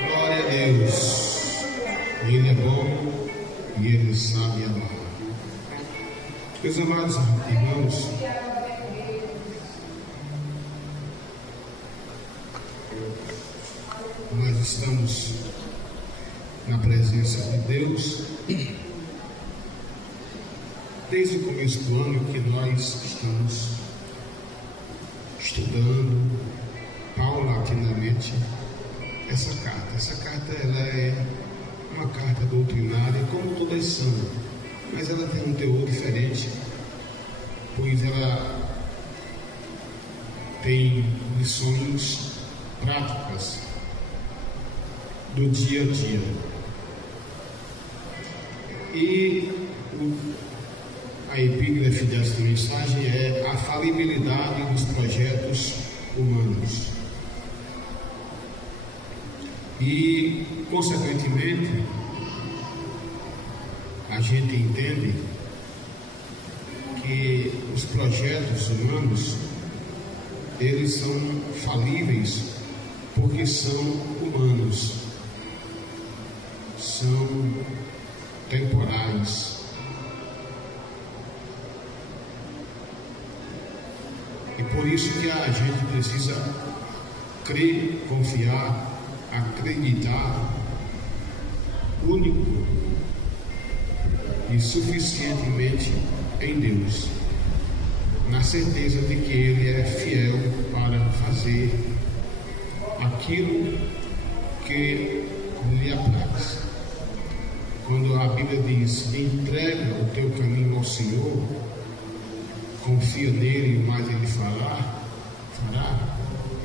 Glória a Deus. Ele é bom e Ele sabe amar. Meus amados irmãos, nós estamos na presença de Deus desde o começo do ano que nós estamos estudando paulatinamente essa carta. Essa carta ela é uma carta doutrinária, como todas são, mas ela tem um teor diferente, pois ela tem lições práticas do dia a dia. E a epígrafe desta mensagem é a falibilidade dos projetos humanos. E, consequentemente, a gente entende que os projetos humanos, eles são falíveis porque são humanos, são temporais. E por isso que a gente precisa crer, confiar, acreditar único e suficientemente em Deus, na certeza de que Ele é fiel para fazer aquilo que lhe apraz. Quando a Bíblia diz: entrega o teu caminho ao Senhor, confia nele, mas Ele fará,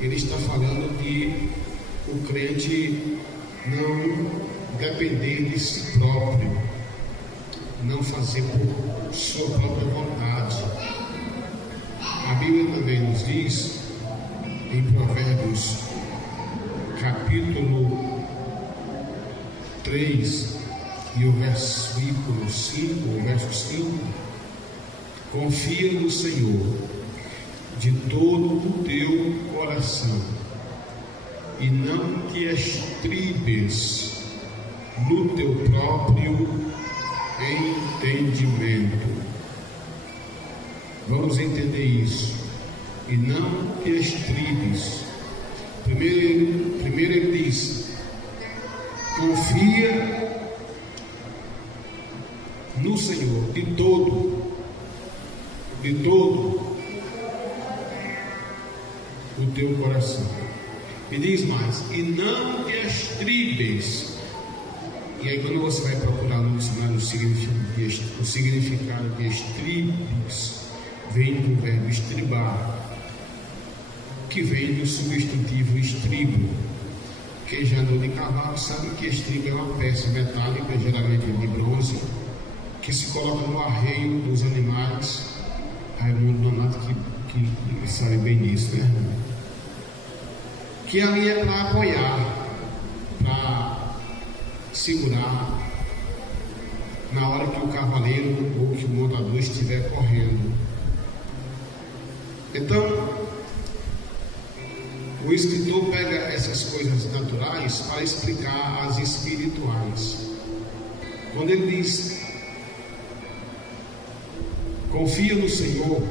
Ele está falando de o crente não depender de si próprio, não fazer por sua própria vontade. A Bíblia também nos diz, em Provérbios, capítulo 3, e o versículo 5, o verso 5, confia no Senhor de todo o teu coração e não te estribes no teu próprio entendimento. Vamos entender isso. E não te estribes. Primeiro ele diz: confia no Senhor de todo o teu coração. E diz mais: e não te estribes. E aí, quando você vai procurar no dicionário o significado de estribes, vem do verbo estribar, que vem do substantivo estribo. Quem já andou de cavalo sabe que estribo é uma peça metálica, geralmente de bronze, que se coloca no arreio dos animais. Raimundo Donato que sabe bem disso, né? Que ali é para apoiar, para segurar na hora que o cavaleiro ou que o montador estiver correndo. Então, o escritor pega essas coisas naturais para explicar as espirituais. Quando ele diz: confia no Senhor,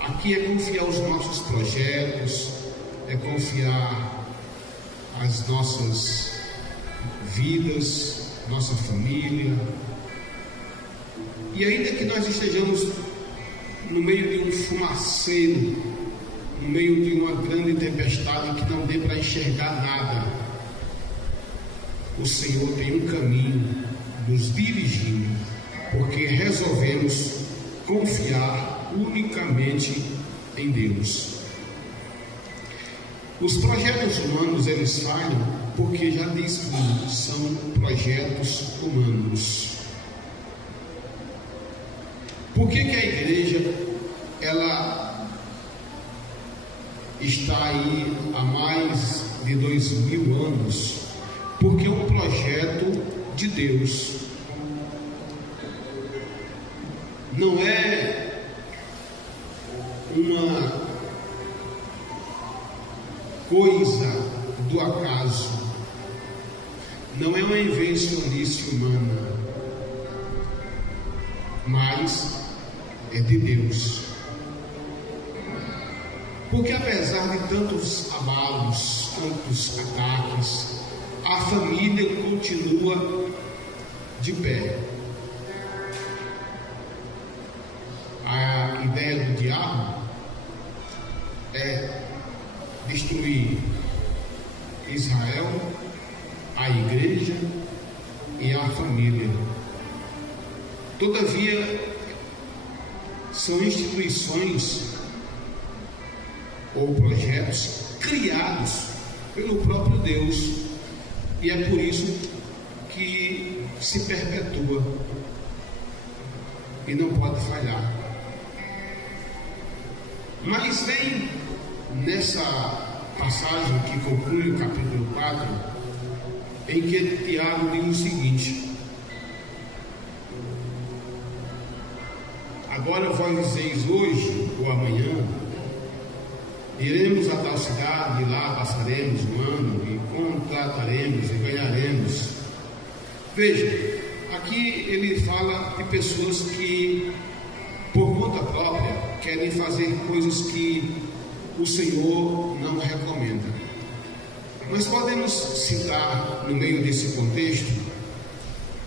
aqui é confiar os nossos projetos, é confiar as nossas vidas, nossa família. E ainda que nós estejamos no meio de um fumaceiro, no meio de uma grande tempestade que não dê para enxergar nada, o Senhor tem um caminho nos dirigindo, porque resolvemos confiar unicamente em Deus. Os projetos humanos, eles falham porque já diz que são projetos humanos. Por que a igreja ela está aí há mais de 2000 anos? Porque é um projeto de Deus. Não é uma coisa do acaso, não é uma invencionice humana, mas é de Deus. Porque apesar de tantos abalos, tantos ataques, a família continua de pé. A ideia do diabo é destruir Israel, a igreja e a família. Todavia, são instituições ou projetos criados pelo próprio Deus, e é por isso que se perpetua e não pode falhar. Mas vem nessa passagem que conclui o capítulo 4, em que Tiago diz o seguinte: agora vós dizeis hoje ou amanhã, iremos a tal cidade, e lá passaremos um ano, e contrataremos e ganharemos. Veja, aqui ele fala de pessoas que, por conta própria, querem fazer coisas que o Senhor não recomenda. Nós podemos citar, no meio desse contexto,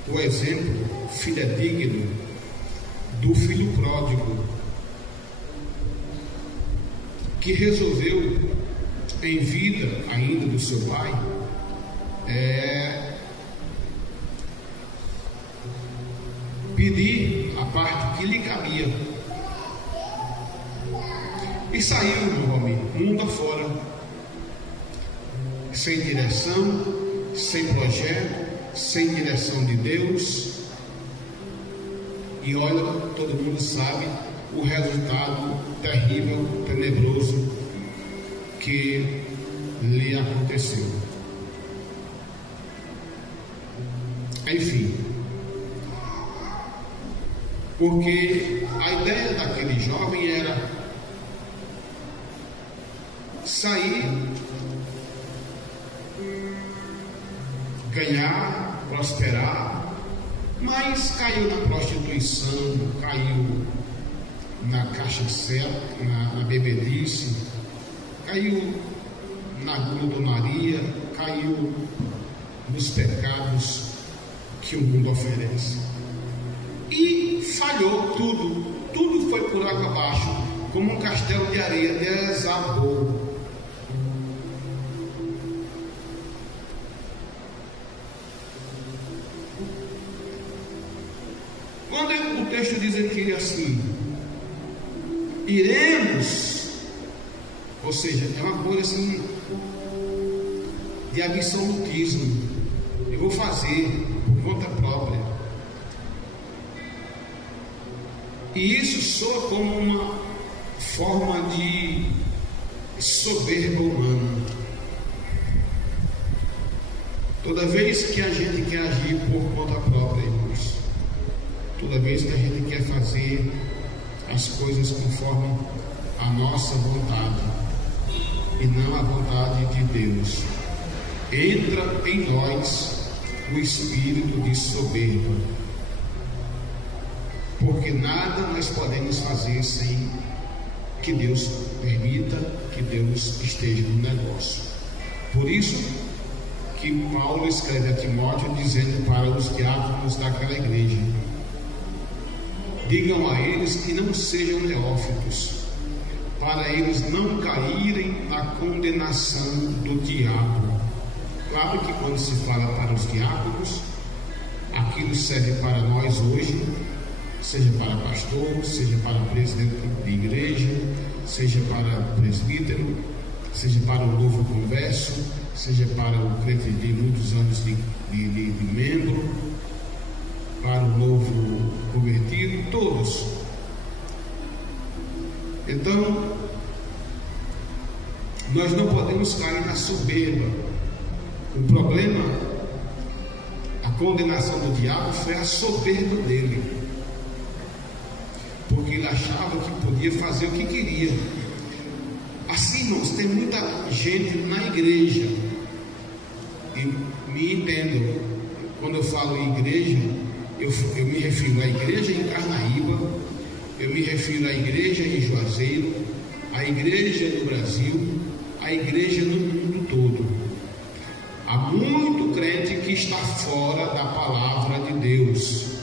o exemplo fidedigno do filho pródigo, que resolveu, em vida ainda do seu pai, pedir a parte que lhe cabia, e saiu do homem, mundo afora, sem direção, sem projeto, sem direção de Deus. E olha, todo mundo sabe o resultado terrível, tenebroso que lhe aconteceu. Enfim, porque a ideia daquele jovem era sair, ganhar, prosperar, mas caiu na prostituição, caiu na cachaça, na bebedice, caiu na glutonaria, caiu nos pecados que o mundo oferece. E falhou tudo foi por água abaixo, como um castelo de areia, desabou. Quando o texto diz aqui assim, iremos, ou seja, é uma coisa assim de absolutismo. Eu vou fazer por conta própria. E isso soa como uma forma de soberba humana. Toda vez que a gente quer agir por conta própria, irmãos, toda vez que a gente quer fazer as coisas conforme a nossa vontade e não a vontade de Deus, entra em nós o espírito de soberba, porque nada nós podemos fazer sem que Deus permita, que Deus esteja no negócio. Por isso que Paulo escreve a Timóteo dizendo para os diáconos daquela igreja: digam a eles que não sejam neófitos, para eles não caírem na condenação do diabo. Claro que quando se fala para os diáconos, aquilo serve para nós hoje, seja para pastor, seja para presidente de igreja, seja para presbítero, seja para o novo converso, seja para o crente de muitos anos de membro, para o novo convertido, todos. Então, nós não podemos cair na soberba. O problema, a condenação do diabo foi a soberba dele, porque ele achava que podia fazer o que queria. Assim, irmãos, tem muita gente na igreja E me entendam, quando eu falo igreja, eu me refiro à igreja em Carnaíba, eu me refiro à igreja em Juazeiro, à igreja no Brasil, à igreja no mundo todo. Há muito crente que está fora da palavra de Deus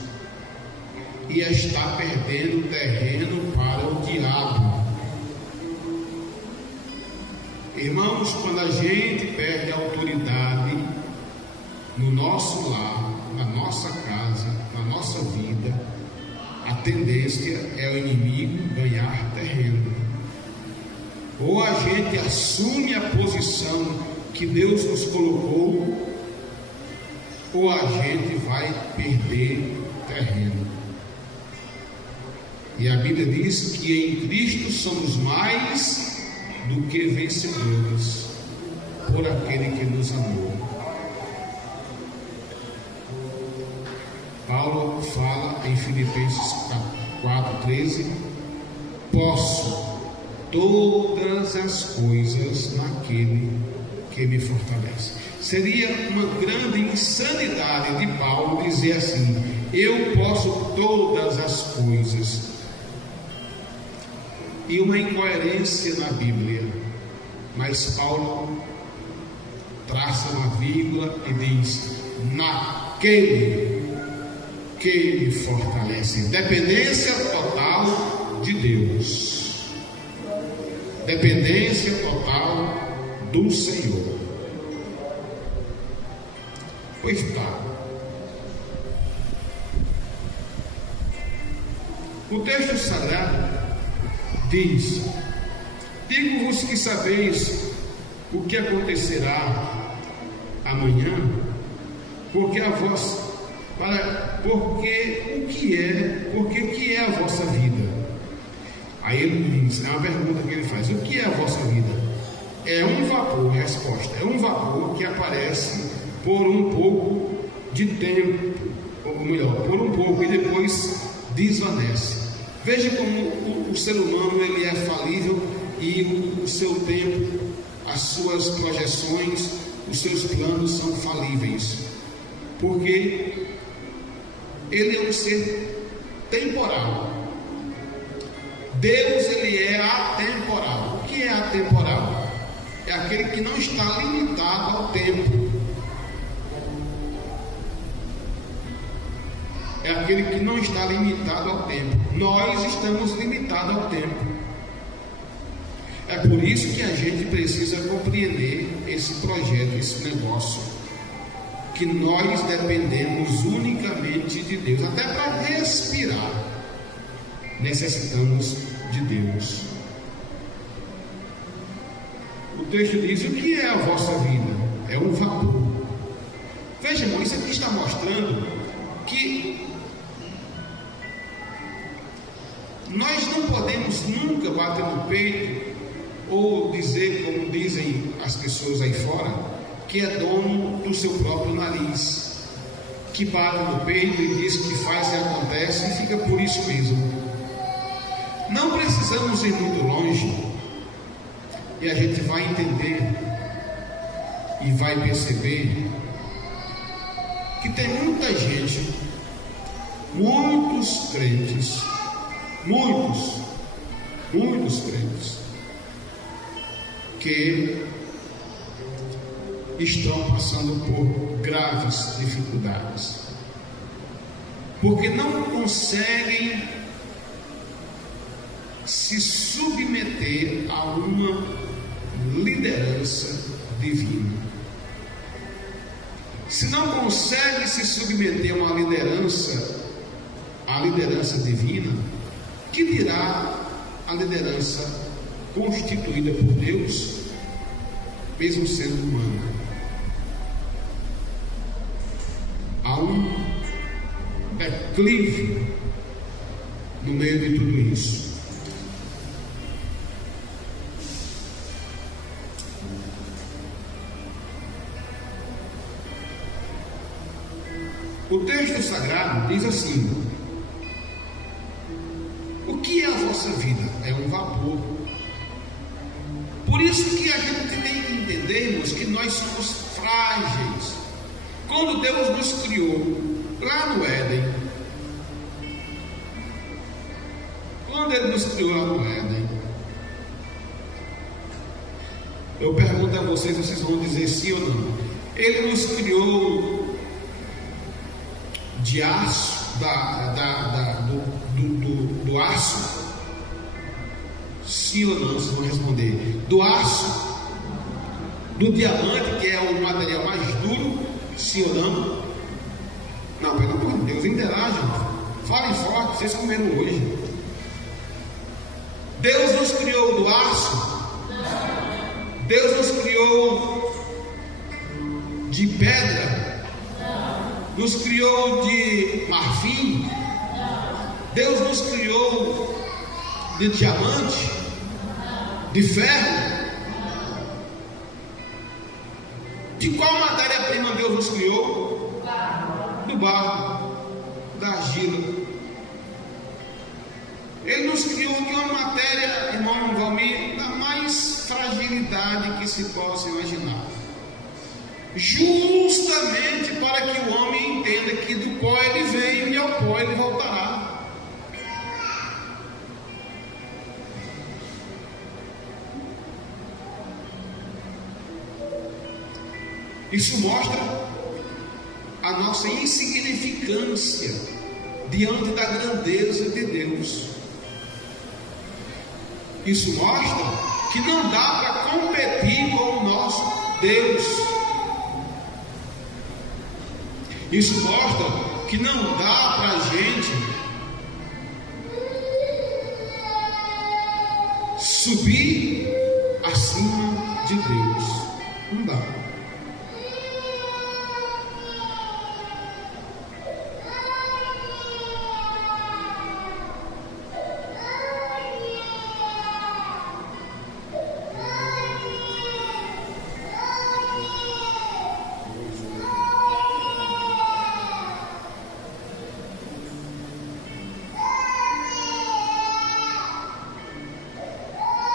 e está perdendo terreno para o diabo. Irmãos, quando a gente perde a autoridade no nosso lar, na nossa casa, na nossa vida, a tendência é o inimigo ganhar terreno. Ou a gente assume a posição que Deus nos colocou, ou a gente vai perder terreno. E a Bíblia diz que em Cristo somos mais do que vencedores por aquele que nos amou. Paulo fala em Filipenses 4,13: posso todas as coisas naquele que me fortalece. Seria uma grande insanidade de Paulo dizer assim: eu posso todas as coisas. E uma incoerência na Bíblia. Mas Paulo traça uma vírgula e diz: naquele que me fortalece. Dependência total de Deus. Dependência total do Senhor. Pois está. O texto sagrado diz: digo-vos que sabeis o que acontecerá amanhã, porque o que é a vossa vida? Aí ele diz, é uma pergunta que ele faz: o que é a vossa vida? É um vapor, a resposta, é um vapor que aparece por um pouco de tempo, ou melhor, por um pouco e depois desvanece. Veja como o ser humano ele é falível e o seu tempo, as suas projeções, os seus planos são falíveis, porque ele é um ser temporal. Deus ele é atemporal. O que é atemporal? É aquele que não está limitado ao tempo. É aquele que não está limitado ao tempo. Nós estamos limitados ao tempo. É por isso que a gente precisa compreender esse projeto, esse negócio, que nós dependemos unicamente de Deus. Até para respirar necessitamos de Deus. O texto diz: o que é a vossa vida? É um vapor. Veja, irmão, isso aqui está mostrando que nós não podemos nunca bater no peito ou dizer, como dizem as pessoas aí fora, que é dono do seu próprio nariz, que bate no peito e diz que faz e acontece e fica por isso mesmo. Não precisamos ir muito longe e a gente vai entender e vai perceber que tem muita gente, muitos crentes, muitos crentes que estão passando por graves dificuldades, porque não conseguem se submeter a uma liderança divina. Se não consegue se submeter a uma liderança, a liderança divina, que dirá a liderança constituída por Deus, mesmo sendo humana? Há um declive no meio de tudo isso. O texto sagrado diz assim: o que é a vossa vida? É um vapor. Por isso que a gente tem que entendermos que nós somos frágeis. Quando Deus nos criou lá no Éden, quando Ele nos criou lá no Éden, eu pergunto a vocês, vocês vão dizer sim ou não? Ele nos criou de aço, do aço? Sim ou não? Vocês vão responder. Do aço? Do diamante, que é o material mais duro? Sim ou não? Não, pelo amor de Deus, interajam. Falem forte, vocês comeram hoje. Deus nos criou do aço? Deus nos criou de pedra? Nos criou de marfim? Deus nos criou de diamante? De ferro? De qual matéria-prima Deus nos criou? Do barro, da argila. Ele nos criou de uma matéria, irmão Valmir, da mais fragilidade que se possa imaginar, justamente para que o homem entenda que do pó ele veio e ao pó ele voltará. Isso mostra a nossa insignificância diante da grandeza de Deus. Isso mostra que não dá para competir com o nosso Deus. Isso mostra que não dá para a gente subir acima de Deus. Não dá.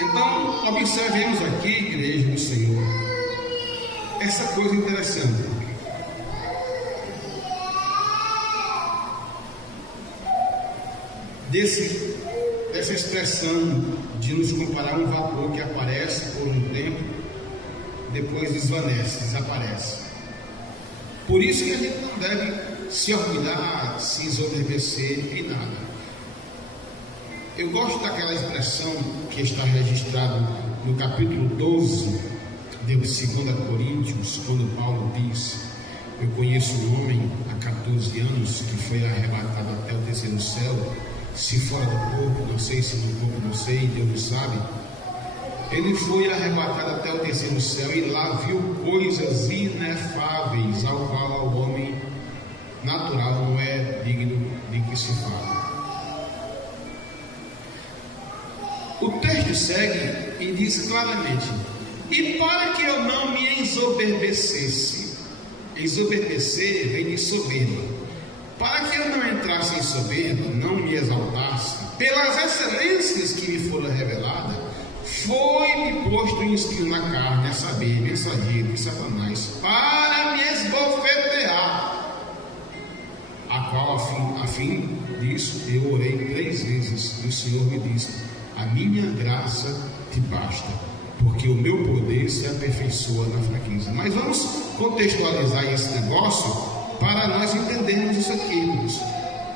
Então, observemos aqui, igreja do Senhor, essa coisa interessante. Dessa expressão de nos comparar a um vapor que aparece por um tempo, depois desvanece, desaparece. Por isso que a gente não deve se orgulhar, se ensoberbecer em nada. Eu gosto daquela expressão que está registrada no capítulo 12 de 2 Coríntios, quando Paulo diz: eu conheço um homem há 14 anos que foi arrebatado até o terceiro céu, se fora do corpo, não sei, se no corpo, não sei, Deus não sabe. Ele foi arrebatado até o terceiro céu e lá viu coisas inefáveis, ao qual ao homem natural não é digno de que se fale. O texto segue e diz claramente: e para que eu não me ensoberbecesse, ensoberbecer vem de soberba, para que eu não entrasse em soberba, não me exaltasse, pelas excelências que me foram reveladas, foi-me posto um espinho na carne, a saber, mensageiro de Satanás, para me esbofetear, a qual a fim disso eu orei 3 vezes, e o Senhor me disse: a minha graça te basta, porque o meu poder se aperfeiçoa na fraqueza. Mas vamos contextualizar esse negócio para nós entendermos isso aqui, irmãos.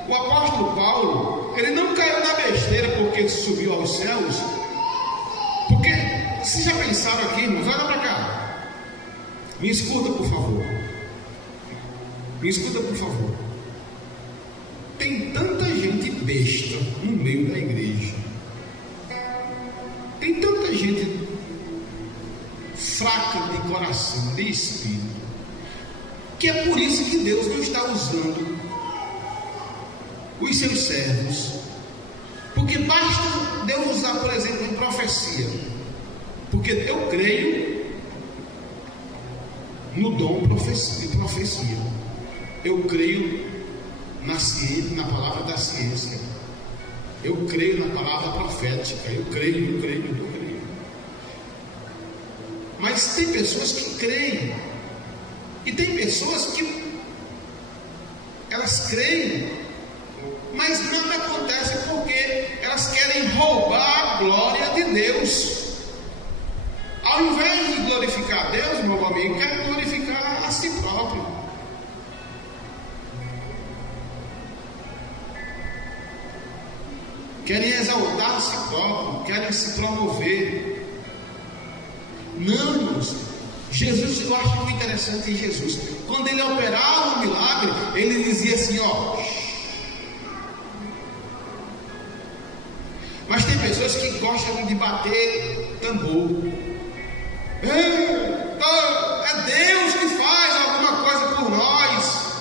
O apóstolo Paulo, ele não caiu na besteira porque subiu aos céus, porque, vocês já pensaram aqui, irmãos? Olha para cá, me escuta por favor, me escuta por favor. Tem tanta gente besta no meio da igreja, tem tanta gente fraca de coração, de espírito, que é por isso que Deus não está usando os seus servos, porque basta Deus usar, por exemplo, em profecia, porque eu creio no dom de profecia, eu creio na ciência, na palavra da ciência, eu creio na palavra profética, eu creio. Mas tem pessoas que creem, e tem pessoas que elas creem, mas nada acontece porque elas querem roubar a glória de Deus. Ao invés de glorificar a Deus, meu amigo, querem glorificar a si próprio. Querem exaltar a si próprio, querem se promover. Não, irmãos. Jesus, eu acho muito interessante em Jesus. Quando ele operava um milagre, ele dizia assim, ó. Mas tem pessoas que gostam de bater tambor. É Deus que faz alguma coisa por nós.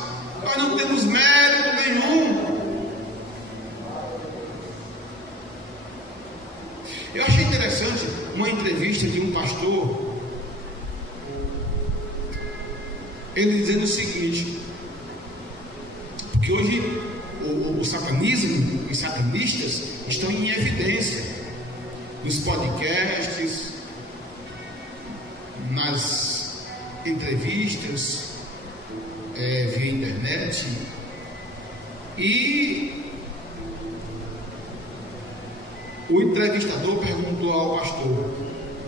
Nós não temos mérito nenhum. Eu achei interessante uma entrevista de um pastor, ele dizendo o seguinte, porque hoje o satanismo, os satanistas estão em evidência nos podcasts, nas entrevistas via internet, e o entrevistador perguntou ao pastor: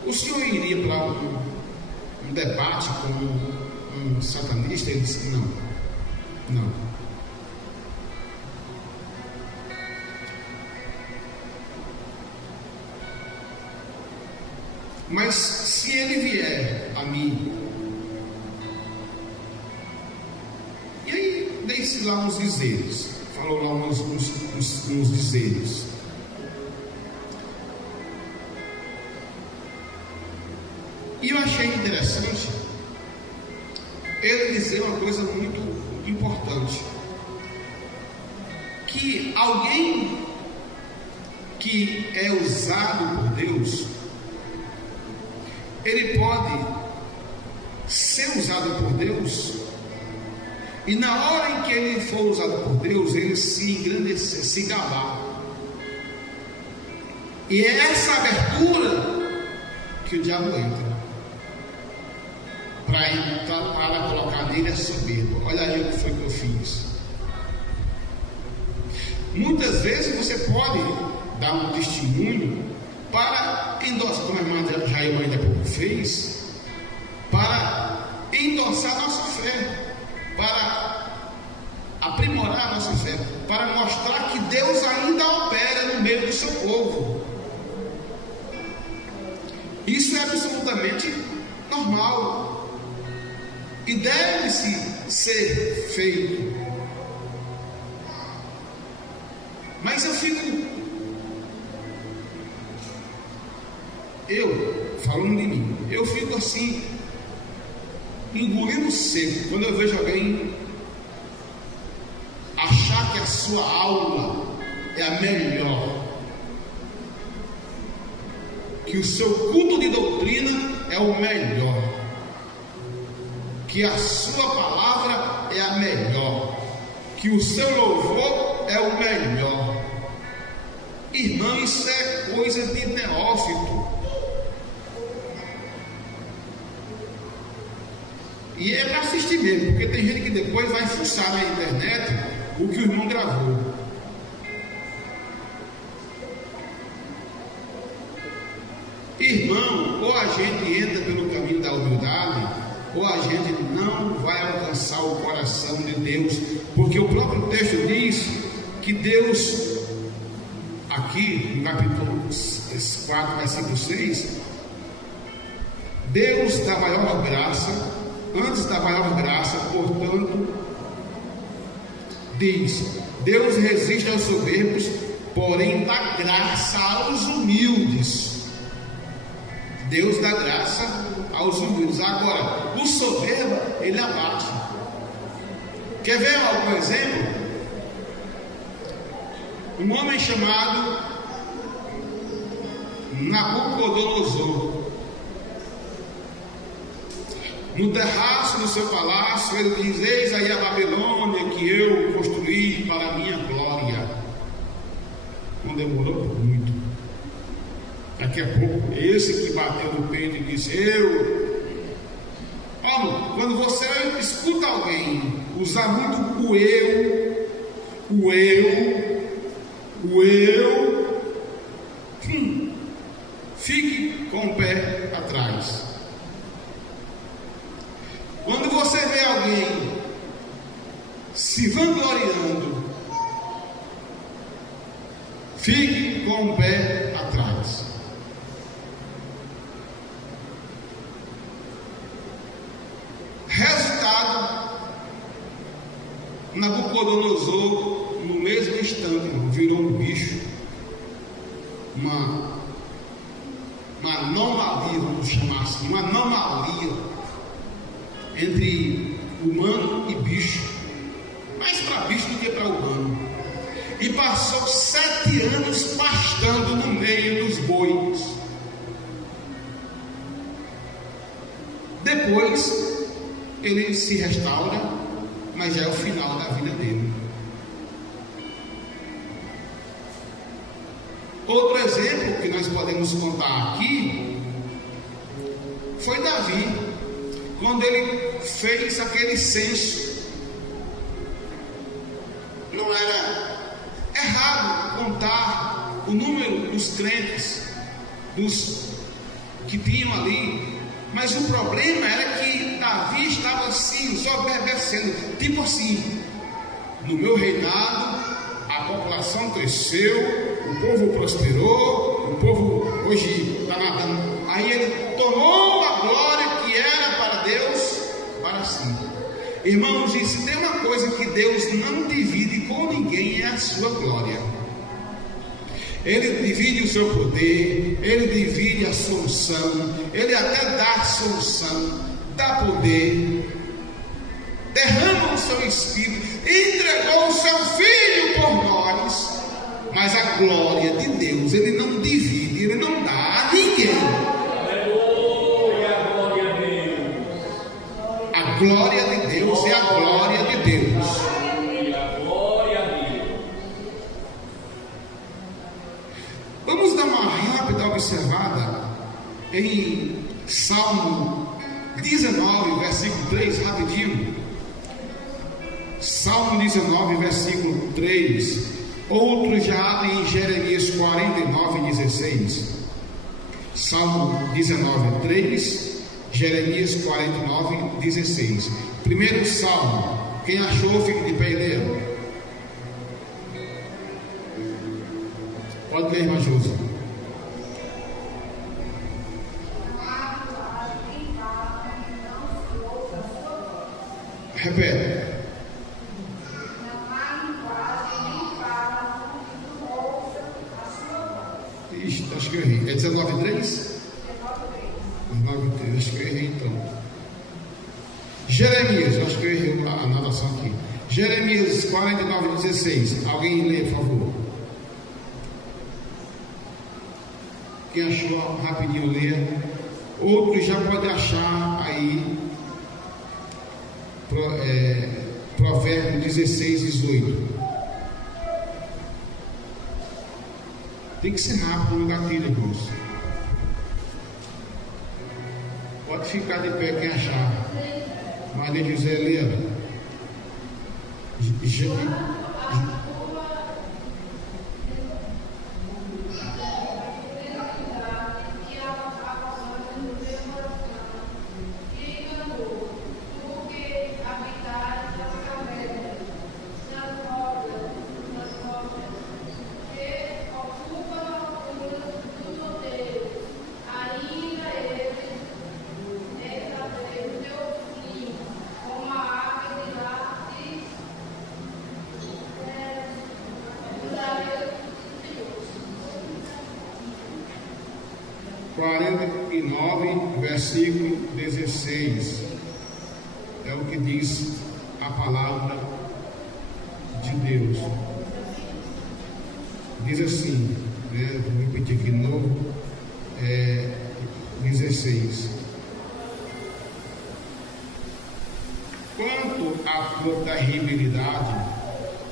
o senhor iria para um debate com um satanista? Ele disse: não. Mas se ele vier a mim, e aí dei-se lá uns dizeres, falou lá uns dizeres. E eu achei interessante ele dizer uma coisa muito importante, que alguém que é usado por Deus, ele pode ser usado por Deus, e na hora em que ele for usado por Deus, ele se engrandecer, se gabar. E é essa abertura que o diabo entra, para colocar nele a soberba. Olha aí o que foi que eu fiz. Muitas vezes você pode dar um testemunho para endossar, como a irmã Jair ainda pouco fez, para endossar nossa fé, para aprimorar a nossa fé, para mostrar que Deus ainda opera no meio do seu povo. Isso é absolutamente normal e deve-se ser feito. Mas falando de mim, eu fico assim, engolindo seco, quando eu vejo alguém achar que a sua aula é a melhor, que o seu culto de doutrina é o melhor, que a sua palavra é a melhor, que o seu louvor é o melhor. Irmão, isso é coisa de neófito. E é para assistir mesmo, porque tem gente que depois vai fuçar na internet o que o irmão gravou. Irmão, ou a gente entra pelo caminho da humildade, ou a gente não vai alcançar o coração de Deus, porque o próprio texto diz que Deus, aqui no capítulo 4, versículo 6, Deus da maior graça, antes da maior graça, portanto, diz: Deus resiste aos soberbos, porém dá graça aos humildes. Deus dá graça aos humildes. Agora, o soberbo, ele abate. Quer ver algum exemplo? Um homem chamado Nabucodonosor, no terraço do seu palácio, ele diz: eis aí a Babilônia que eu construí para a minha glória. Não demorou muito. Daqui a pouco, esse que bateu no peito e disse: eu. Quando Quando você escuta alguém usar muito o eu, fique com o pé atrás. Quando você vê alguém se vangloriando, fique com o pé atrás. Resultado, Nabucodonosor, no mesmo instante, virou um bicho, uma anomalia, vamos chamar assim, uma anomalia entre humano e bicho, mais para bicho do que para humano, e passou 7 anos pastando no meio dos bois. Depois ele se restaura, mas já é o final da vida dele. Outro exemplo que nós podemos contar aqui foi Davi, quando ele fez aquele censo. Não era errado contar o número dos crentes, dos que tinham ali, mas o problema era que Davi estava assim, soberbecendo, tipo assim: no meu reinado a população cresceu, o povo prosperou, o povo hoje está nadando. Aí ele tomou a glória que era para Deus para si. Irmãos, se tem uma coisa que Deus não divide com ninguém, é a sua glória. Ele divide o seu poder, ele divide a solução, ele até dá a solução, dá poder, derrama o seu Espírito, entregou o seu Filho por nós, mas a glória de Deus ele não divide, ele não dá a ninguém. A glória de Deus é a glória de Deus. Vamos dar uma rápida observada em Salmo 19, versículo 3, rapidinho. Salmo 19, versículo 3. Outros já abrem em Jeremias 49, 16. Salmo 19, 3. Jeremias 49, 16. Primeiro salmo. Quem achou, fique de pé e leia. Pode ler, irmã Josi. Repete. Ixi, acho que eu errei. É 19,3? 19,3, acho que eu errei então. Jeremias, acho que eu errei a anotação aqui. Jeremias 49, 16. Alguém lê, por favor. Quem achou, rapidinho leia. Outros já pode achar aí Provérbio 16, 18. Tem que ser rápido no gatilho, irmãos. Pode ficar de pé quem achar. Maria José, leia. Versículo 16 é o que diz a palavra de Deus. Diz assim, né? Vou repetir aqui de novo. 16. Quanto à tua terribilidade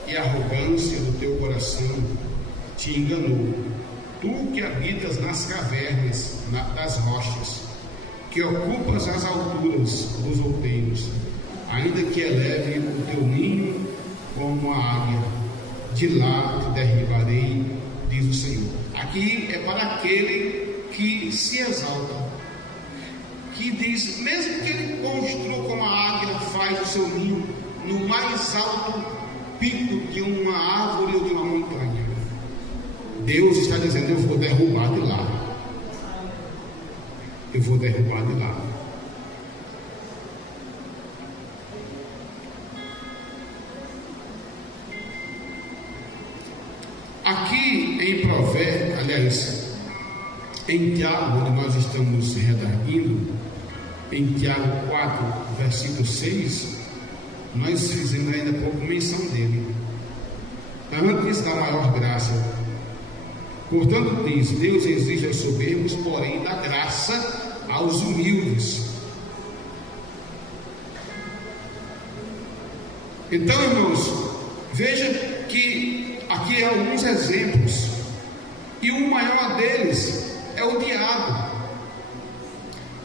e arrogância do teu coração te enganou, tu que habitas nas cavernas das rochas, que ocupas as alturas dos outeiros, ainda que eleve o teu ninho como a águia, de lá te derribarei, diz o Senhor. Aqui é para aquele que se exalta, que diz, mesmo que ele construa como a águia faz o seu ninho no mais alto pico de uma árvore ou de uma montanha, Deus está dizendo: eu vou derrubar de lá, eu vou derrubar de lá. Aqui em Provérbios, aliás, em Tiago, onde nós estamos redarguindo, em Tiago 4, versículo 6, nós fizemos ainda pouco menção dele. Antes da maior graça, portanto diz, Deus exige aos soberbos, porém dá graça aos humildes. Então, irmãos, veja que aqui há alguns exemplos, e o maior deles é o diabo.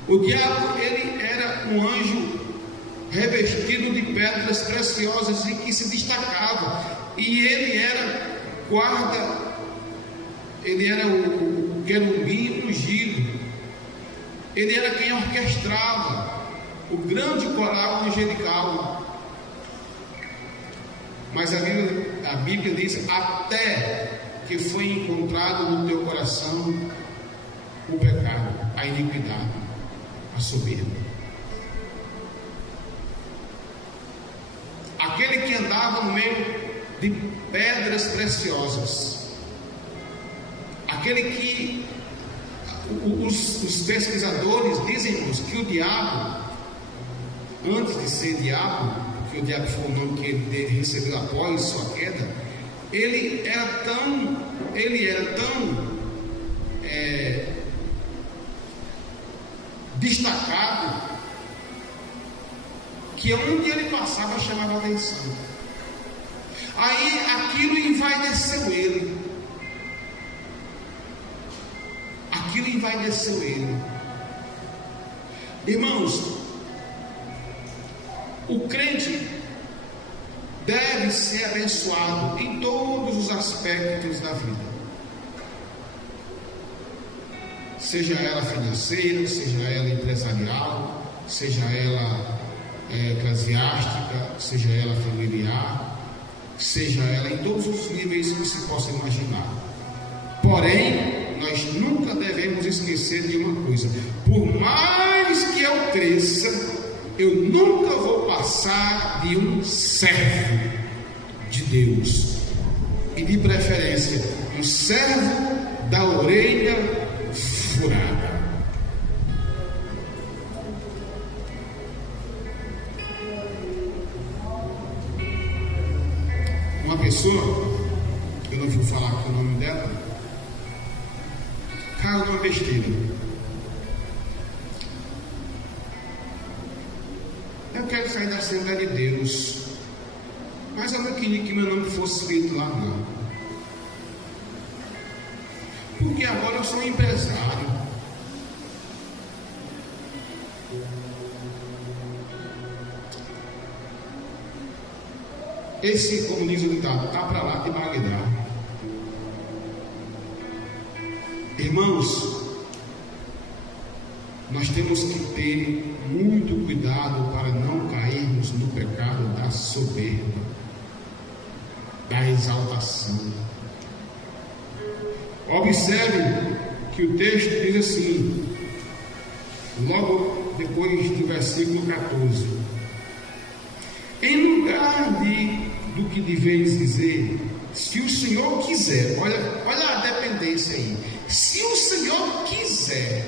O diabo, ele era um anjo revestido de pedras preciosas e que se destacava, e ele era guarda, ele era o querubim ungido, ele era quem orquestrava o grande coral angelical. Mas a Bíblia diz: até que foi encontrado no teu coração o pecado, a iniquidade, a soberba. Aquele que andava no meio de pedras preciosas, aquele que os pesquisadores dizem que o diabo, antes de ser diabo, que o diabo foi o nome que ele recebeu após sua queda, ele era tão destacado, que onde ele passava chamava atenção. Aí aquilo envaideceu ele. Aquilo envaideceu ele. Irmãos, o crente deve ser abençoado em todos os aspectos da vida, seja ela financeira, seja ela empresarial, seja ela eclesiástica, seja ela familiar, seja ela em todos os níveis que se possa imaginar. Porém, nós nunca devemos esquecer de uma coisa: por mais que eu cresça, eu nunca vou passar de um servo de Deus, e de preferência um servo da orelha furada. Uma pessoa, eu não vou falar aqui o nome dela, caiu numa besteira. Eu quero sair da Assembleia de Deus, mas eu não queria que meu nome fosse escrito lá, não, porque agora eu sou um empresário. Esse, como diz o ditado, está para lá de Bagdá. Irmãos, nós temos que ter muito cuidado para não cairmos no pecado da soberba, da exaltação. Observe que o texto diz assim, logo depois do versículo 14: em lugar do que deveis dizer, se o Senhor quiser, olha a dependência aí, se o Senhor quiser,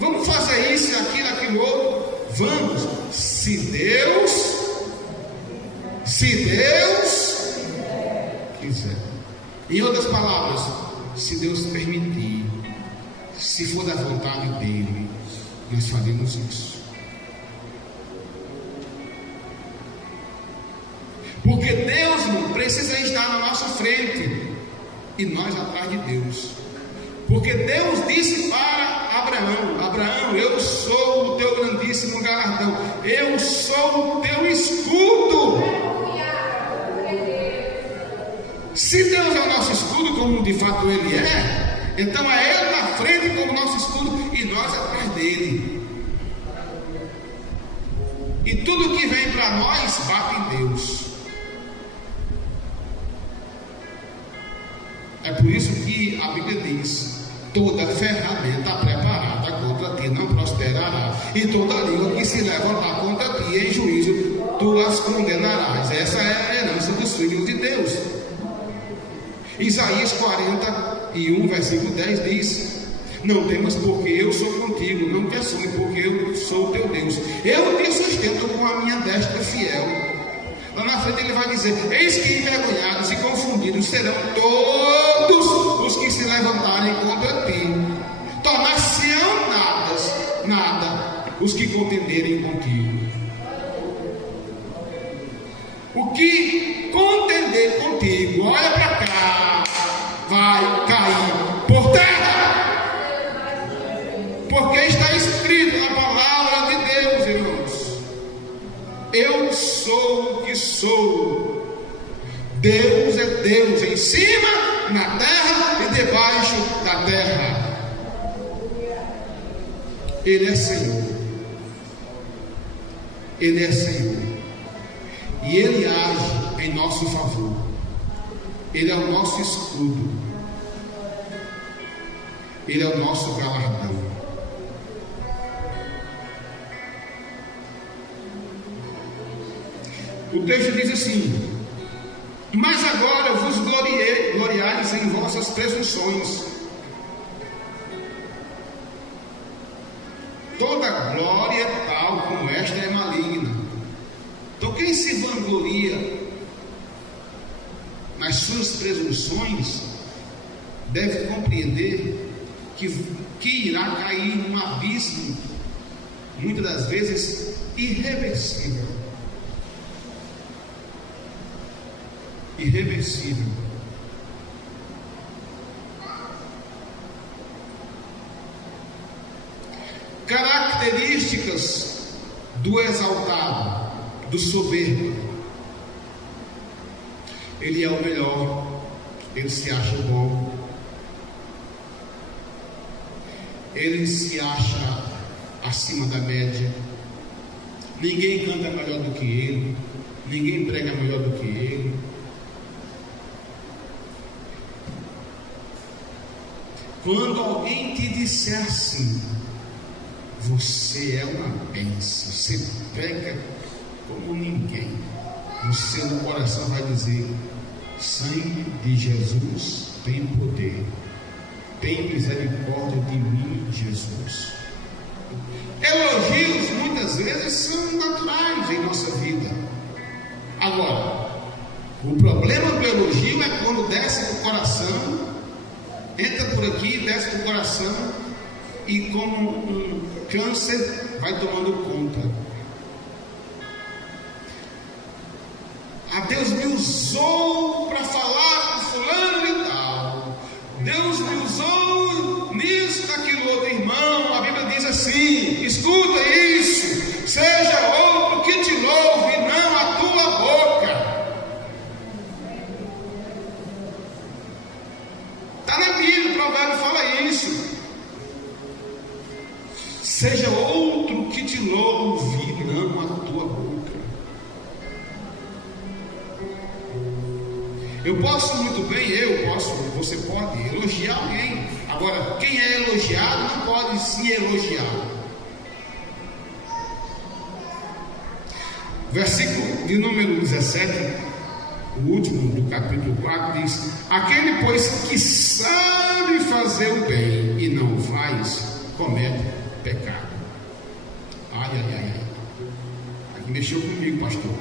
vamos fazer isso, aquilo outro, vamos, se Deus quiser. Em outras palavras, se Deus permitir, se for da vontade dele, nós faremos isso. Porque Deus não precisa estar na nossa frente e nós atrás de Deus. Porque Deus disse para Abraão: Abraão, eu sou o teu grandíssimo galardão, eu sou o teu escudo. Se Deus é o nosso escudo, como de fato Ele é, então é Ele na frente como nosso escudo e nós atrás dele. E tudo que vem para nós bate em Deus. É por isso que a Bíblia diz: toda ferramenta preparada contra ti não prosperará, e toda língua que se levantar contra ti em juízo, tu as condenarás. Essa é a herança dos filhos de Deus. Isaías 41, versículo 10 diz: não temas, porque eu sou contigo, não te assume, porque eu sou o teu Deus, eu te sustento com a minha destra fiel. Lá na frente ele vai dizer: eis que envergonhados e confundidos serão todos os que se levantarem contra ti, tornar-se-ão nada os que contenderem contigo. O que contender contigo, olha para cá, vai cair por terra, porque está escrito na palavra de Deus, irmãos: eu sou o que sou. Deus é Deus em cima, na terra e debaixo da terra. Ele é Senhor. Ele é Senhor. E Ele age em nosso favor. Ele é o nosso escudo. Ele é o nosso galardão. O texto diz assim: mas agora vos gloriais em vossas presunções. Toda glória tal como esta é maligna. Então quem se vangloria nas suas presunções deve compreender que irá cair num abismo, muitas das vezes irreversível. Irreversível. Características do exaltado, do soberbo: ele é o melhor, ele se acha bom, ele se acha acima da média, ninguém canta melhor do que ele, ninguém prega melhor do que ele. Quando alguém te disser assim: você é uma bênção, você prega como ninguém, no seu coração vai dizer: sangue de Jesus tem poder, tem misericórdia de mim, Jesus. Elogios muitas vezes são naturais em nossa vida. Agora, o problema do elogio é quando desce para o coração, entra por aqui, desce para o coração, e como um câncer vai tomando conta. Deus me usou para falar com fulano e tal, Deus me usou nisso, naquilo outro. Irmão, a Bíblia diz assim: escuta isso, seja outro que te louve, não a tua boca. Está na Bíblia, o provérbio fala isso. Seja outro que te louve, não a tua boca. Eu posso muito bem, você pode elogiar alguém. Agora, quem é elogiado não pode se elogiar. Versículo de número 17, o último do capítulo 4, diz: aquele, pois, que sabe fazer o bem e não faz, comete pecado. Ai. Aqui mexeu comigo, pastor.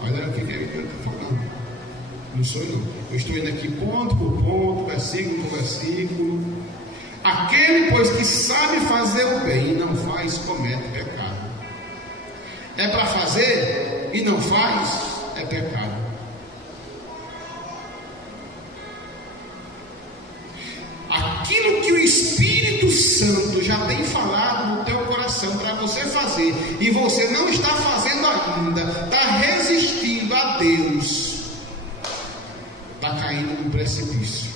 Olha o que ele está falando. Não sou eu, eu estou indo aqui ponto por ponto, versículo por versículo. Aquele, pois, que sabe fazer o bem e não faz, comete pecado. É para fazer e não faz, é pecado. Aquilo que Santo já tem falado no teu coração para você fazer, e você não está fazendo ainda, está resistindo a Deus, está caindo no precipício.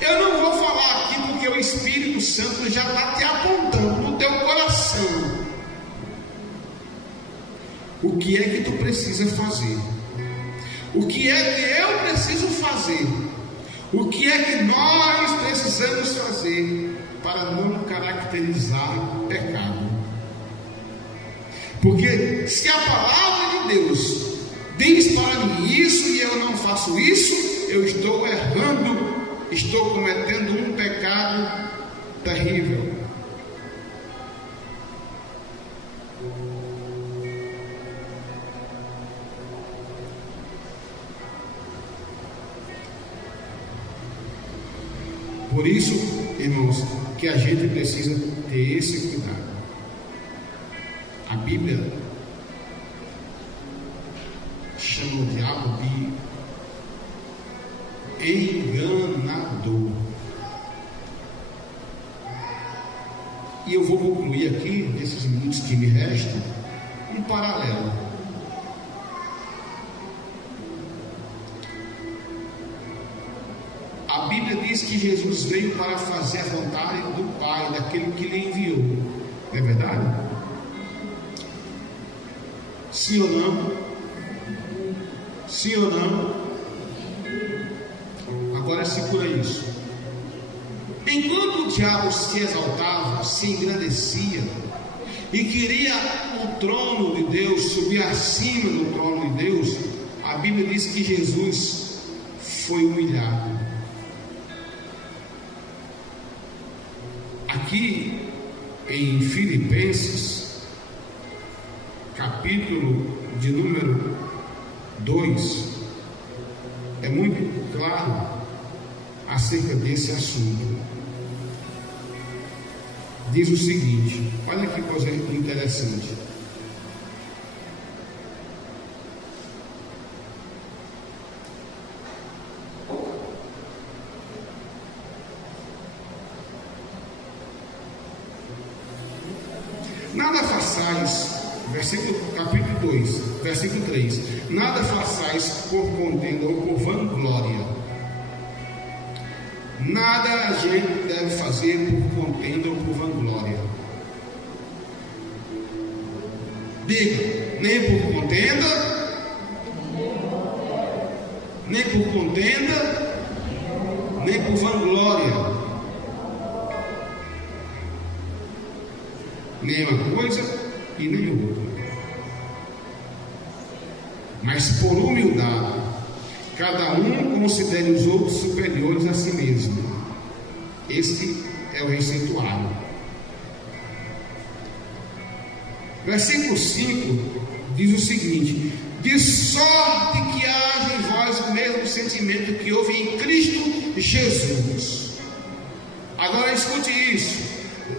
Eu não vou falar aqui porque o Espírito Santo já está te apontando no teu coração o que é que tu precisa fazer, o que é que eu preciso fazer, o que é que nós precisamos fazer para não caracterizar o pecado. Porque se a palavra de Deus diz para mim isso e eu não faço isso, eu estou errando, estou cometendo um pecado terrível. Por isso, irmãos, que a gente precisa ter esse cuidado. A Bíblia chama o diabo de enganador. E eu vou concluir aqui, nesses minutos que me restam, um paralelo. A Bíblia diz que Jesus veio para fazer a vontade do Pai, daquele que lhe enviou. Não é verdade? Sim ou não? Sim ou não? Agora segura isso. Enquanto o diabo se exaltava, se engrandecia e queria o trono de Deus, subir acima do trono de Deus, a Bíblia diz que Jesus foi humilhado. Aqui em Filipenses, capítulo de número 2, é muito claro acerca desse assunto. Diz o seguinte, olha que coisa interessante. Nada façais, capítulo 2, versículo 3. Nada façais por contenda ou por vanglória. Nada a gente deve fazer por contenda ou por vanglória. Diga, nem por contenda, nem por contenda, nem por vanglória. Nem uma coisa e nem outra, mas por humildade, cada um considere os outros superiores a si mesmo. Este é o receituário. Versículo 5 diz o seguinte: de sorte que haja em vós o mesmo sentimento que houve em Cristo Jesus. Agora escute isso.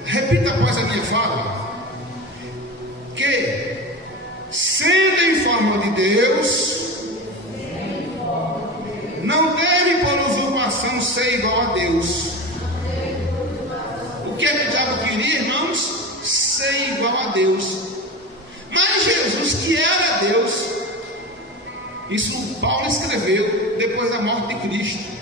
Repita após a minha fala, que sendo em forma de Deus, não deve por usurpação ser igual a Deus. O que é que o diabo queria, irmãos? Ser igual a Deus. Mas Jesus, que era Deus, isso Paulo escreveu depois da morte de Cristo.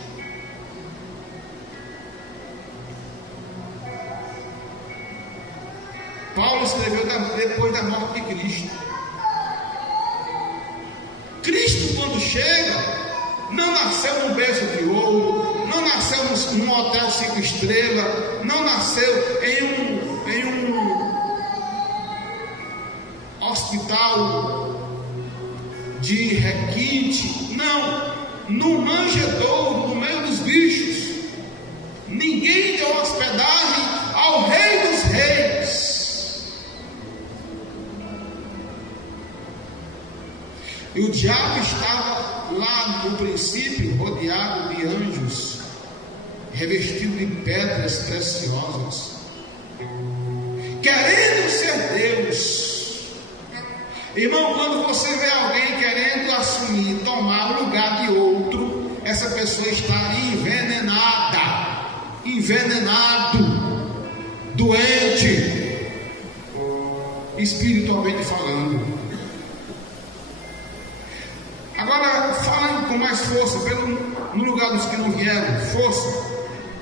Paulo escreveu depois da morte de Cristo. Cristo, quando chega, não nasceu num berço de ouro, não nasceu num hotel 5 estrelas, não nasceu em um hospital de requinte, não, no manjedouro, no meio dos bichos. Ninguém deu hospedagem ao Rei dos Reis. E o diabo estava lá no princípio rodeado de anjos, revestido de pedras preciosas, querendo ser Deus. Irmão, quando você vê alguém querendo assumir, tomar o lugar de outro, essa pessoa está envenenada. envenenado, doente, espiritualmente falando. Agora, falando com mais força, no lugar dos que não vieram, força.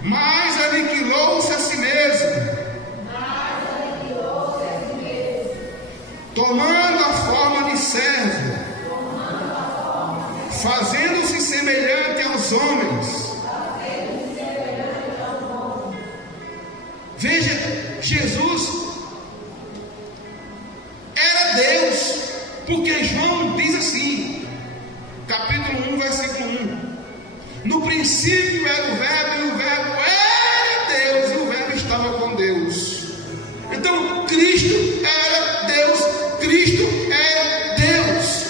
Mas aniquilou-se a si mesmo, tomando a forma de servo, fazendo-se semelhante aos homens. Veja, Jesus era Deus, porque João diz assim, capítulo 1, versículo 1: no princípio era o verbo, e o verbo era Deus, e o verbo estava com Deus. Então Cristo era Deus, Cristo é Deus.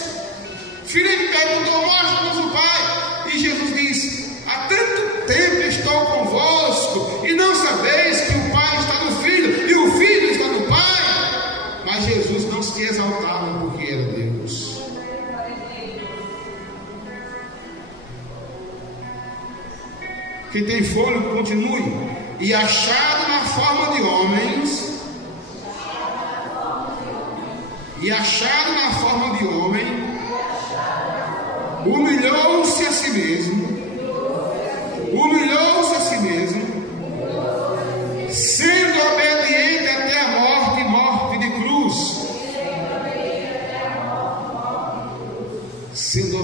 Filipe perguntou: mostra-nos o Pai. E Jesus disse: há tanto tempo estou convosco, e não sabeis que o Pai está no Filho, e o Filho está no Pai. Mas Jesus não se exaltava porque era Deus. Quem tem fôlego, continue. E achado na forma de homens, humilhou-se a si mesmo, sendo obediente até a morte, morte de cruz. Sendo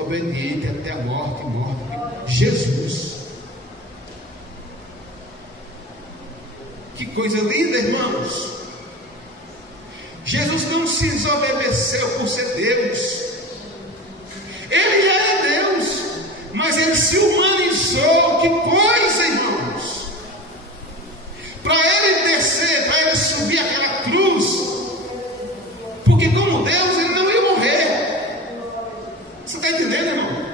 obediente até a morte, morte de Jesus. Que coisa linda, irmãos. Jesus não se desobedeceu por ser Deus. Ele era Deus, mas ele se humanizou. Que coisa, irmãos. Para ele descer, para ele subir aquela cruz, porque como Deus ele não ia morrer. Você está entendendo, irmão?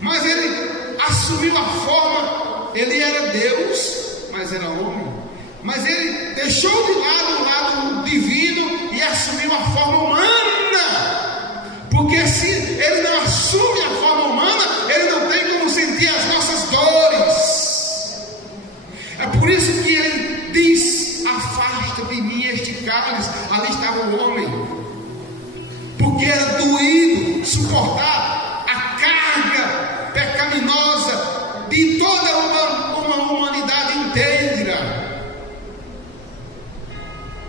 Mas ele assumiu a forma. Ele era Deus, mas era homem. Mas ele deixou de lado o lado divino e assumiu a forma humana. Porque se ele não assume a forma humana, ele não tem como sentir as nossas dores. É por isso que ele diz: afasta de mim este cálice. Ali estava o homem, porque era doído suportar a carga pecaminosa de toda uma humanidade inteira.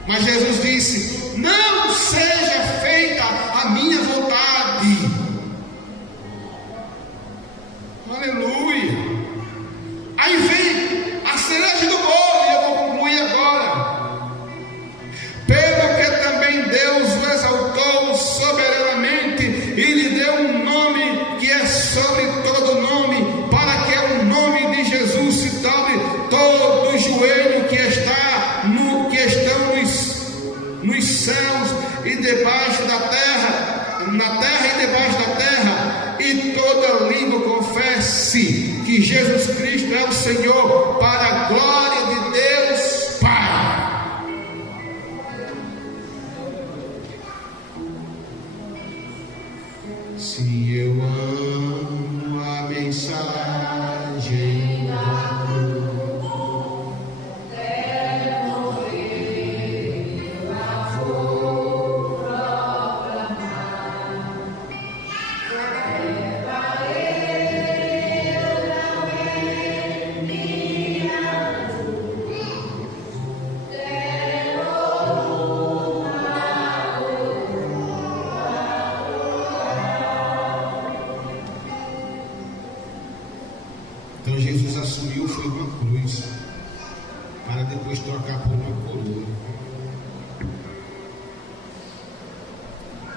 Mas Jesus disse: não seja feita a minha vontade. Aleluia. Aí vem a cereja do bolo, e eu vou concluir agora. Pelo que também Deus o exaltou soberanamente e lhe deu um nome que é sobre todo nome, para que ao nome de Jesus se dobre todo o joelho que estão nos céus e debaixo da terra, na terra e debaixo da terra, e toda língua confesse que Jesus Cristo é o Senhor, para a glória de Deus Pai. Se eu amo a mensagem da cruz, então Jesus assumiu foi uma cruz, para depois trocar por uma coroa.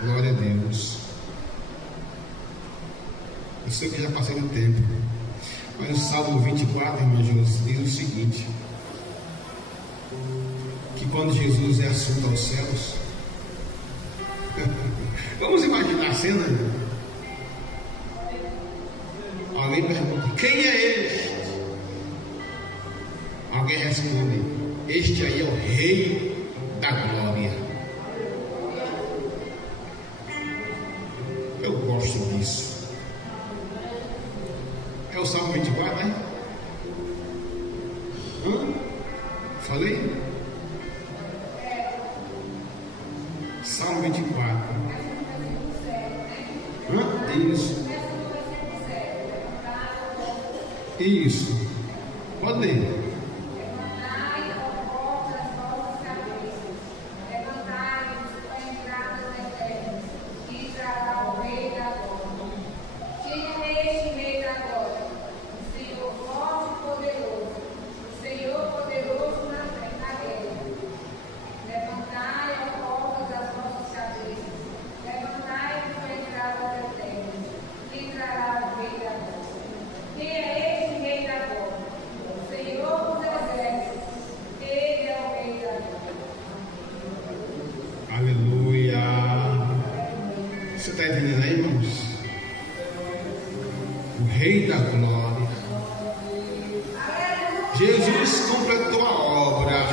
Glória a Deus. Eu sei que já passei do tempo, mas o Salmo 24, irmão Jesus, diz o seguinte: que quando Jesus é assunto aos céus, vamos imaginar a cena, irmão. Alguém pergunta: quem é este? Alguém responde: este aí é o Rei da Glória. Eu gosto disso. É o Salmo 24, né? Salmo 24. Isso. Isso. Pode ler. Aleluia. Você está entendendo aí, irmãos? O Rei da Glória. Jesus completou a obra,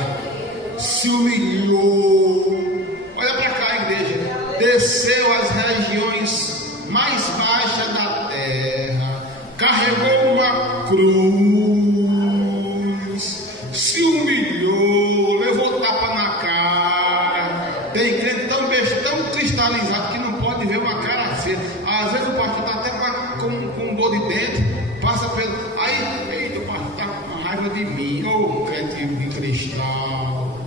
se humilhou. Olha para cá, igreja. Desceu às regiões mais baixas da terra, carregou uma cruz, se humilhou, levou tapa na cara. Tem crente tão cristalizado que não pode ver uma cara feia. Às vezes o pastor está até com dor de dente, passa pelo. Aí, eita, o pastor está com raiva de mim. Ô, crente de cristal.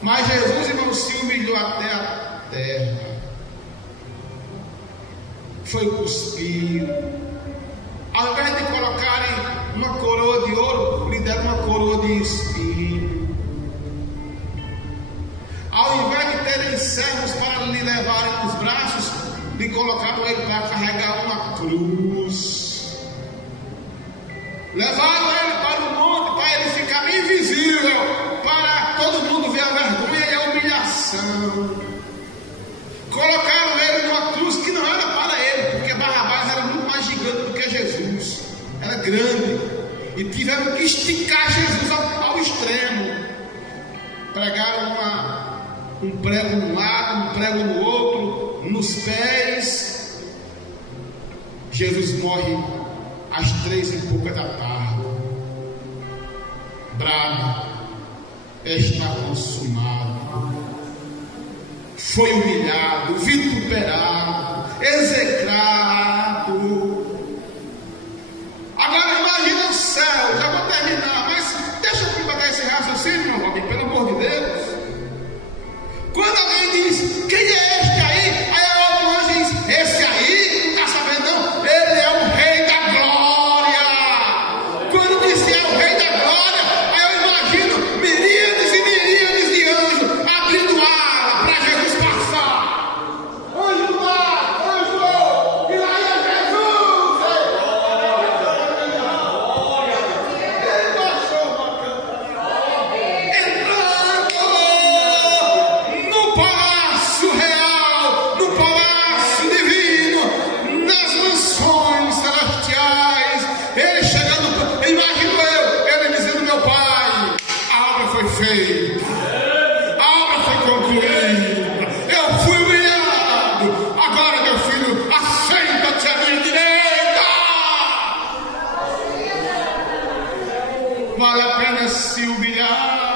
Mas Jesus, irmão, se humilhou até a terra. Foi cuspido. Ao invés de colocarem uma coroa de ouro, lhe deram uma coroa de espinho. Ao invés de terem servos para lhe levarem nos braços, lhe colocaram ele para carregar uma cruz. Levaram ele para o monte, para ele ficar invisível, para todo mundo ver a vergonha e a humilhação. Colocaram ele numa cruz que não era para ele, porque Barrabás era muito mais gigante do que Jesus. Era grande. E tiveram que esticar Jesus ao extremo. Pregaram um prego no lado, um prego no outro, nos pés. Jesus morre às 3:pouca da tarde. Bravo, está consumado. Foi humilhado, vituperado, execrado. Agora imagina o céu. Já vou terminar, mas deixa eu completar esse raciocínio, meu Robin, pelo amor de Deus. Quando alguém diz, quem é este aí? Aí a outro anjo diz, esse aí, não está sabendo não? Ele é o Rei da Glória. Quando diz que é o Rei da Glória, aí eu imagino miríades e miríades de anjos abrindo ala para Jesus passar. Anjo lá, anjo, e lá é Jesus. Ele baixou uma no palácio real, no palácio divino, nas mansões celestiais. Ele chegando, imagino ele dizendo, meu Pai, a obra foi feita, a obra foi concluída, eu fui humilhado, agora meu filho, assenta-te à minha direita. Vale a pena se humilhar.